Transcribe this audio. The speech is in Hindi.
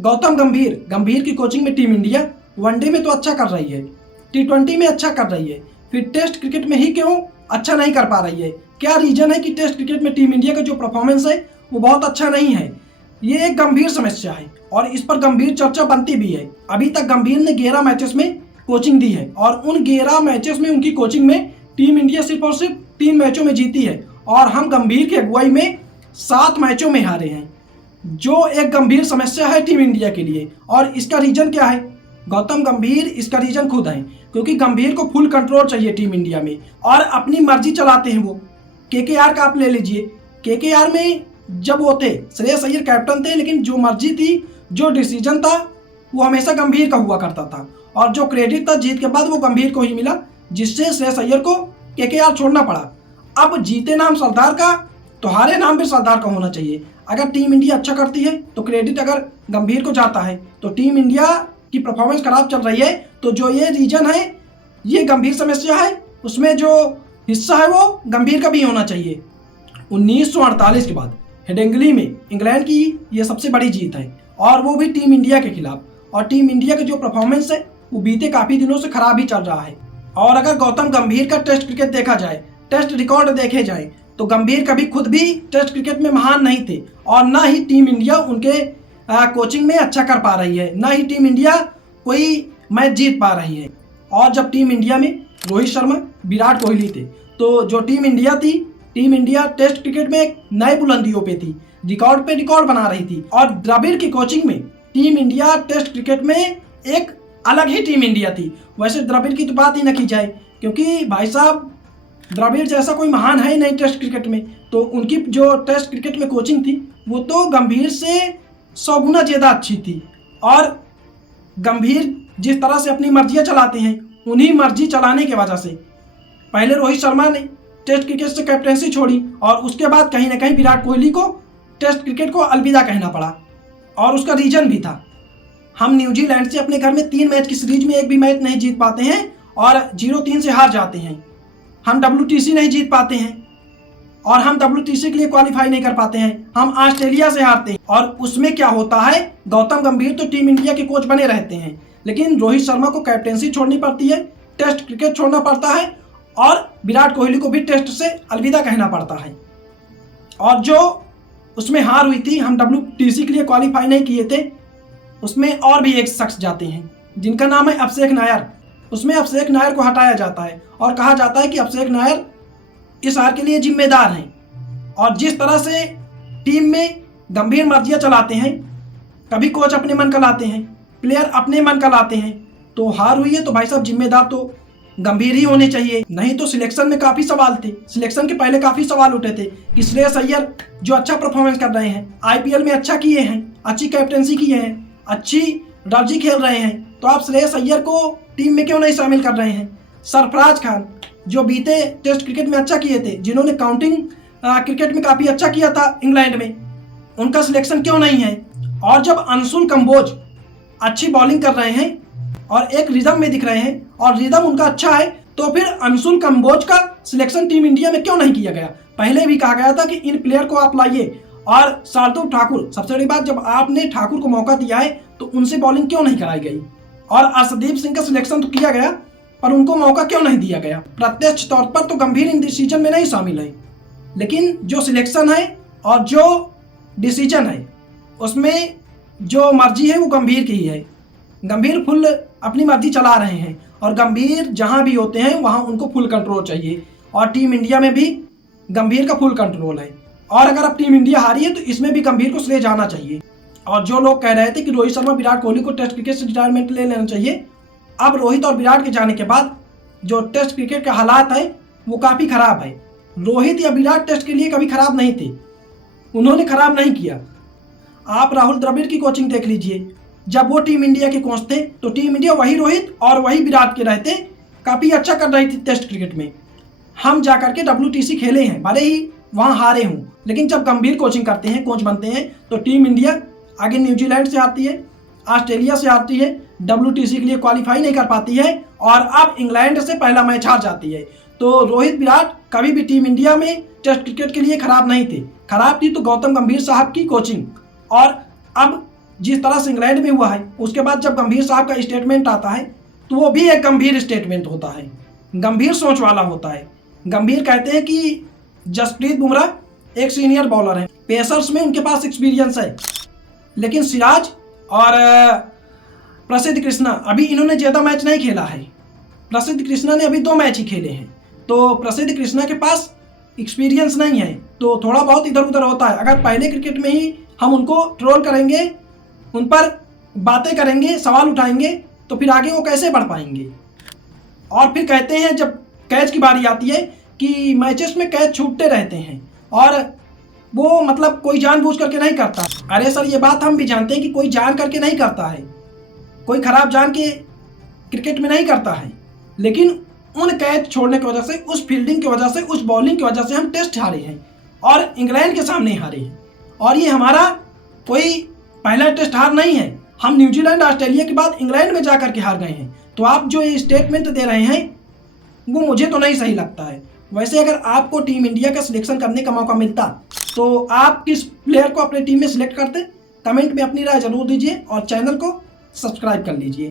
गौतम गंभीर गंभीर की कोचिंग में टीम इंडिया वनडे में तो अच्छा कर रही है, T20 में अच्छा कर रही है, फिर टेस्ट क्रिकेट में ही क्यों अच्छा नहीं कर पा रही है? क्या रीजन है कि टेस्ट क्रिकेट में टीम इंडिया का जो परफॉर्मेंस है वो बहुत अच्छा नहीं है? ये एक गंभीर समस्या है और इस पर गंभीर चर्चा बनती भी है। अभी तक गंभीर ने 11 मैचेस में कोचिंग दी है और उन 11 मैचेस में उनकी कोचिंग में टीम इंडिया सिर्फ और सिर्फ 3 मैचों में जीती है और हम गंभीर की अगुवाई में 7 मैचों में हारे हैं, जो एक गंभीर समस्या है टीम इंडिया के लिए। और इसका रीजन क्या है? गौतम गंभीर इसका रीजन खुद है, क्योंकि गंभीर को फुल कंट्रोल चाहिए टीम इंडिया में और अपनी मर्जी चलाते हैं वो। केकेआर का आप ले लीजिए, केकेआर में जब वो थे श्रेयस अय्यर कैप्टन थे, लेकिन जो मर्जी थी, जो डिसीजन था वो हमेशा गंभीर का हुआ करता था और जो क्रेडिट था जीत के बाद वो गंभीर को ही मिला, जिससे श्रेयस अय्यर को केकेआर छोड़ना पड़ा। अब जीते नाम सरदार का तो हारे नाम भी सरदार का होना चाहिए। अगर टीम इंडिया अच्छा करती है तो क्रेडिट अगर गंभीर को जाता है, तो टीम इंडिया की परफॉर्मेंस खराब चल रही है तो जो ये रीजन है, ये गंभीर समस्या है, उसमें जो हिस्सा है वो गंभीर का भी होना चाहिए। 1948 के बाद हेडिंग्ली में इंग्लैंड की ये सबसे बड़ी जीत है और वो भी टीम इंडिया के खिलाफ। और टीम इंडिया का जो परफॉर्मेंस है वो बीते काफ़ी दिनों से खराब ही चल रहा है। और अगर गौतम गंभीर का टेस्ट क्रिकेट देखा जाए, टेस्ट रिकॉर्ड देखे जाए, तो गंभीर कभी खुद भी टेस्ट क्रिकेट में महान नहीं थे और ना ही टीम इंडिया उनके कोचिंग में अच्छा कर पा रही है, ना ही टीम इंडिया कोई मैच जीत पा रही है। और जब टीम इंडिया में रोहित शर्मा, विराट कोहली थे, तो जो टीम इंडिया थी, टीम इंडिया टेस्ट क्रिकेट में एक नए बुलंदियों पे थी, रिकॉर्ड पे रिकॉर्ड बना रही थी। और द्रविड़ की कोचिंग में टीम इंडिया टेस्ट क्रिकेट में एक अलग ही टीम इंडिया थी। वैसे द्रविड़ की तो बात ही न की जाए, क्योंकि भाई साहब द्रविड़ जैसा कोई महान है ही नहीं टेस्ट क्रिकेट में, तो उनकी जो टेस्ट क्रिकेट में कोचिंग थी वो तो गंभीर से 100 गुना ज़्यादा अच्छी थी। और गंभीर जिस तरह से अपनी मर्जियाँ चलाते हैं, उन्हीं मर्जी चलाने की वजह से पहले रोहित शर्मा ने टेस्ट क्रिकेट से कैप्टेंसी छोड़ी और उसके बाद कहीं ना कहीं विराट कोहली को टेस्ट क्रिकेट को अलविदा कहना पड़ा। और उसका रीजन भी था, हम न्यूजीलैंड से अपने घर में 3 मैच की सीरीज में एक भी मैच नहीं जीत पाते हैं और 0-3 से हार जाते हैं। हम WTC नहीं जीत पाते हैं और हम WTC के लिए क्वालिफाई नहीं कर पाते हैं, हम ऑस्ट्रेलिया से हारते हैं। और उसमें क्या होता है, गौतम गंभीर तो टीम इंडिया के कोच बने रहते हैं, लेकिन रोहित शर्मा को कैप्टेंसी छोड़नी पड़ती है, टेस्ट क्रिकेट छोड़ना पड़ता है और विराट कोहली को भी टेस्ट से अलविदा कहना पड़ता है। और जो उसमें हार हुई थी, हम WTC के लिए क्वालिफाई नहीं किए थे, उसमें और भी एक शख्स जाते हैं जिनका नाम है अभिषेक नायर। उसमें अभिषेक नायर को हटाया जाता है और कहा जाता है कि अभिषेक नायर इस हार के लिए जिम्मेदार हैं। और जिस तरह से टीम में गंभीर मर्जियाँ चलाते हैं, कभी कोच अपने मन का लाते हैं, प्लेयर अपने मन का लाते हैं, तो हार हुई है तो भाई साहब जिम्मेदार तो गंभीर ही होने चाहिए। नहीं तो सिलेक्शन में काफ़ी सवाल थे, सिलेक्शन के पहले काफ़ी सवाल उठे थे कि श्रेयस अय्यर जो अच्छा परफॉर्मेंस कर रहे हैं, IPL में अच्छा किए हैं, अच्छी कैप्टेंसी किए हैं, अच्छी रणजी खेल रहे हैं, तो आप श्रेयस अय्यर को टीम में क्यों नहीं शामिल कर रहे हैं? सरफराज खान जो बीते टेस्ट क्रिकेट में अच्छा किए थे, जिन्होंने काउंटिंग क्रिकेट में काफ़ी अच्छा किया था इंग्लैंड में, उनका सिलेक्शन क्यों नहीं है? और जब अंशुल कंबोज अच्छी बॉलिंग कर रहे हैं और एक रिदम में दिख रहे हैं और रिदम उनका अच्छा है, तो फिर अंशुल कंबोज का सिलेक्शन टीम इंडिया में क्यों नहीं किया गया? पहले भी कहा गया था कि इन प्लेयर को आप लाइए। और शार्दुल ठाकुर, सबसे बड़ी बात, जब आपने ठाकुर को मौका दिया है तो उनसे बॉलिंग क्यों नहीं कराई गई? और अर्शदीप सिंह का सिलेक्शन तो किया गया पर उनको मौका क्यों नहीं दिया गया? प्रत्यक्ष तौर पर तो गंभीर इन डिसीजन में नहीं शामिल है, लेकिन जो सिलेक्शन है और जो डिसीजन है उसमें जो मर्जी है वो गंभीर की ही है। गंभीर फुल अपनी मर्जी चला रहे हैं और गंभीर जहां भी होते हैं वहां उनको फुल कंट्रोल चाहिए और टीम इंडिया में भी गंभीर का फुल कंट्रोल है। और अगर अब टीम इंडिया हारी है तो इसमें भी गंभीर को श्रेय जाना चाहिए। और जो लोग कह रहे थे कि रोहित शर्मा, विराट कोहली को टेस्ट क्रिकेट से रिटायरमेंट ले लेना चाहिए, अब रोहित और विराट के जाने के बाद जो टेस्ट क्रिकेट के हालात है वो काफ़ी ख़राब है। रोहित या विराट टेस्ट के लिए कभी ख़राब नहीं थे, उन्होंने ख़राब नहीं किया। आप राहुल द्रविड़ की कोचिंग देख लीजिए, जब वो टीम इंडिया के कोच थे तो टीम इंडिया वही रोहित और वही विराट के रहते काफ़ी अच्छा कर रही थी टेस्ट क्रिकेट में। हम जा करके WTC खेले हैं, भले ही वहाँ हारे हूँ, लेकिन जब गंभीर कोचिंग करते हैं, कोच बनते हैं, तो टीम इंडिया आगे न्यूजीलैंड से आती है, ऑस्ट्रेलिया से आती है, WTC के लिए क्वालिफाई नहीं कर पाती है और अब इंग्लैंड से पहला मैच हार जाती है। तो रोहित विराट कभी भी टीम इंडिया में टेस्ट क्रिकेट के लिए खराब नहीं थे। खराब थी तो गौतम गंभीर साहब की कोचिंग। और अब जिस तरह से इंग्लैंड में हुआ है, उसके बाद जब गंभीर साहब का स्टेटमेंट आता है तो वो भी एक गंभीर स्टेटमेंट होता है, गंभीर सोच वाला होता है। गंभीर कहते हैं कि जसप्रीत बुमराह एक सीनियर बॉलर हैं, पेसर्स में उनके पास एक्सपीरियंस है, लेकिन सिराज और प्रसिद्ध कृष्णा अभी इन्होंने ज़्यादा मैच नहीं खेला है। प्रसिद्ध कृष्णा ने अभी 2 मैच ही खेले हैं, तो प्रसिद्ध कृष्णा के पास एक्सपीरियंस नहीं है, तो थोड़ा बहुत इधर उधर होता है। अगर पहले क्रिकेट में ही हम उनको ट्रोल करेंगे, उन पर बातें करेंगे, सवाल उठाएंगे, तो फिर आगे वो कैसे बढ़ पाएंगे। और फिर कहते हैं जब कैच की बारी आती है कि मैचेस में कैच छूटते रहते हैं और वो मतलब कोई जानबूझ करके नहीं करता। अरे सर, ये बात हम भी जानते हैं कि कोई जान करके नहीं करता है, कोई खराब जान के क्रिकेट में नहीं करता है, लेकिन उन कैच छोड़ने की वजह से, उस फील्डिंग की वजह से, उस बॉलिंग की वजह से हम टेस्ट हारे हैं और इंग्लैंड के सामने हारे हैं। और ये हमारा कोई पहला टेस्ट हार नहीं है, हम न्यूजीलैंड ऑस्ट्रेलिया के बाद इंग्लैंड में जाकर के हार गए हैं। तो आप जो ये स्टेटमेंट दे रहे हैं वो मुझे तो नहीं सही लगता है। वैसे अगर आपको टीम इंडिया का सिलेक्शन करने का मौका मिलता तो आप किस प्लेयर को अपने टीम में सिलेक्ट करते? कमेंट में अपनी राय जरूर दीजिए और चैनल को सब्सक्राइब कर लीजिए।